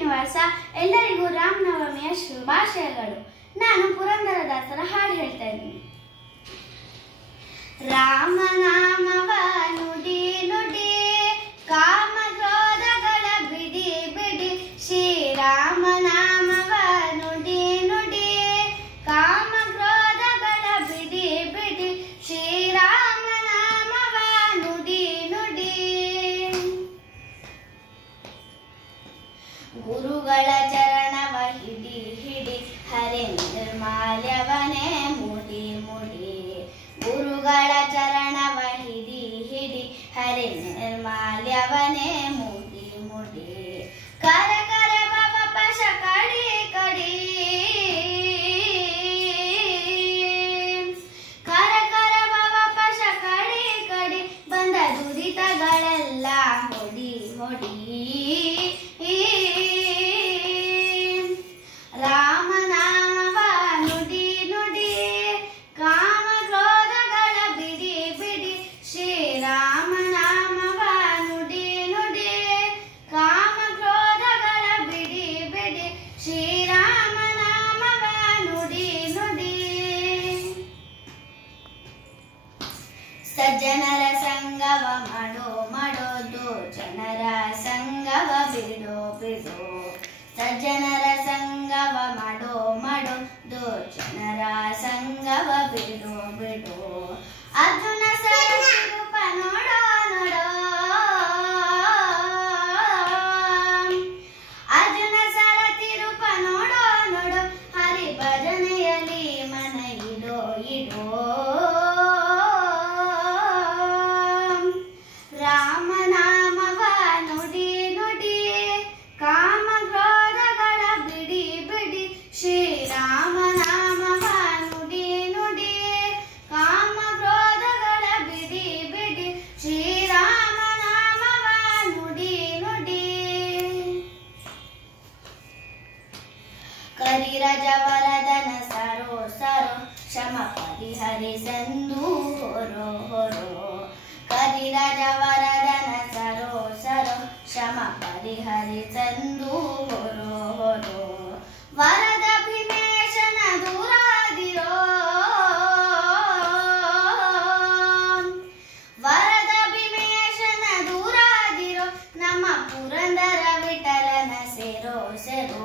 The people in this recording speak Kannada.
ಶ್ರೀನಿವಾಸ. ಎಲ್ಲರಿಗೂ ರಾಮನವಮಿಯ ಶುಭಾಶಯಗಳು. ನಾನು ಪುರಂದರದಾಸರ ಹಾಡು ಹೇಳ್ತಾ ಇದ್ದೀನಿ. ರಾಮನಾಮವ ನುಡಿ ನುಡಿ, ಕಾಮ ಕ್ರೋಧಗಳ ಬಿಡಿ ಬಿಡಿ. ಶ್ರೀರಾಮನಾಮವ ನುಡಿ ನುಡಿ, ಕಾಮ ಕ್ರೋಧಗಳ ಬಿಡಿ ಬಿಡಿ. ಶ್ರೀರಾಮನಾಮವ ನುಡಿ ನುಡಿ. ಗುರುಗಳ ಚರಣವ ಹಿಡಿ ಹಿಡಿ, ಹರಿ ನಿರ್ಮಾಲ್ಯವನೇ ಮುಡಿ ಮುಡಿ. ಗುರುಗಳ ಚರಣವ ಹಿಡಿ ಹಿಡಿ, ಹರಿ ನಿರ್ಮಾಲ್ಯವನೇ ಮುಡಿ ಮುಡಿ. ಕರ ಕರ ಬವ ಪಶ ಕಡಿ ಕಡಿ, ಕರ ಕರ ಬವ ಪಶ ಕಡಿ ಕಡಿ. ಬಂದ ದುರಿತಗಳೆಲ್ಲ ಹೊಡಿ ಹೊಡಿ. ರಾಮನಾಮವ ನುಡಿ ನುಡಿ, ಕಾಮ ಕ್ರೋಧಗಳ ಬಿಡಿ ಬಿಡಿ. ಶ್ರೀರಾಮನಾಮವ ನುಡಿ ನುಡಿ, ಕಾಮ ಕ್ರೋಧಗಳ ಬಿಡಿ ಬಿಡಿ. ಶ್ರೀರಾಮನಾಮವ ನುಡಿ ನುಡಿ. ಸಜ್ಜನರ ಸಂಗವ ಮಾಡೋ ಮಾಡೋದು, ಜನರ ಸಂಗವ ಬಿಡೋ ಬಿಡೋ. ಸಜ್ಜನರ ಸಂಗವ ಮಾಡೋ ಮಾಡೋದು, ಜನರ ಸಂಗವ ಬಿಡೋ ಬಿಡೋ. ಅರ್ಜುನ ರೂಪ ನೋಡೋ ನೋಡೋ, ಅರ್ಜುನ ಸಾರಥಿ ರೂಪ ನೋಡೋ ನೋಡೋ. ಹರಿ ಭಜನೆಯಲ್ಲಿ ಮನ ಇಡೋ ಇಡೋ. ರಾಮನಾಮವ ನುಡಿ ನುಡಿ, ಕಾಮ ಕ್ರೋಧಗಳ ಬಿಡಿ ಬಿಡಿ. ಶ್ರೀರಾಮನಾಮವ ನುಡಿ ನುಡಿ, ಕಾಮ ಕ್ರೋಧಗಳ ಬಿಡಿ ಬಿಡಿ. ಶ್ರೀರಾಮನಾಮವ ನುಡಿ ನುಡಿ. ಕರಿರಜವರದನ ಸರೋ ಸರೋ, ಶಮ ಪರಿಹರಿಸಂದು ಹೊರೋ ಹೊರೋ. ಕರಿರಜವರದನ ಸರೋ ಸರೋ, ಶಮ ಪರಿಹರಿಸಂದು ಹೊರೋ ಹೊರೋ. ವರದ ಭೀಮೇಶನ ದೂರಾದಿರೋ, ವರದ ಭೀಮೇಶನ ದೂರಾದಿರೋ. ನಮ್ಮ ಪುರಂದರ ವಿಠಲನ ಸೇರೋ ಸೇರೋ.